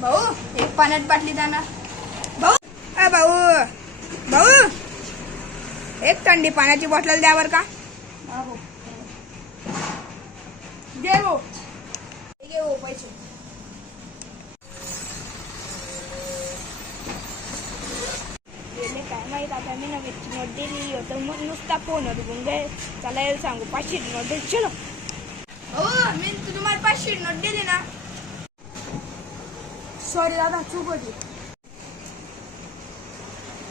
भाऊ एक पाण्यात बाटली द्या भाऊ. भाऊ भाऊ एक थंडी पाण्याची बॉटल द्यावर का. दे भाऊ. घे हो पैसे. काय माहित आता मी नवीन नोट दिली होतं मग नुसता फोन होतो चला यायला सांगू 500 नोट दे. चलो हो मी तुम्हाला 500 नोट दिली ना. सॉरी दादा चूक होती.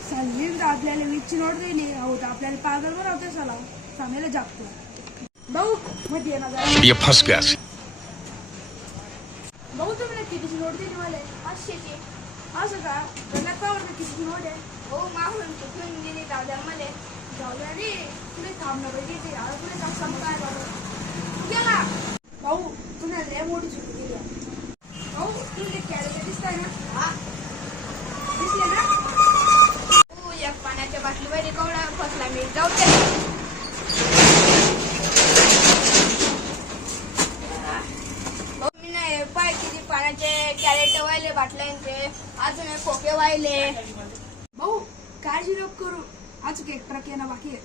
चालली आपल्याला 20ची नोट दिली अहो तर आपल्याला पागल बनवते चला चांगलं जागतो. भाऊ मध्ये ना ये फंस गया. भाऊ तुम्ही कितीची नोट दिली मला 500ची. असं का त्यांना का आवडतं कितीची नोट आहे. हो मागून चुकून दिली दादा मला. जाऊया रे तुला थांबणं पाहिजे तुला सांग काय गेला. भाऊ तुम्हाला लय मोठी चुकी दिली. भाऊ तुला कॅरेक्टर दिसताय ना. हा दिसले ना. हो या पाण्याच्या बाटलीवर कवडा फसला मी. जाऊ दे. पाय किती पाण्याचे कॅरेट वाहिले बाटल्यांचे अजून खोके वाहिले. भाऊ काळजी नको करू अजून एक ट्रक येणं बाकी आहे.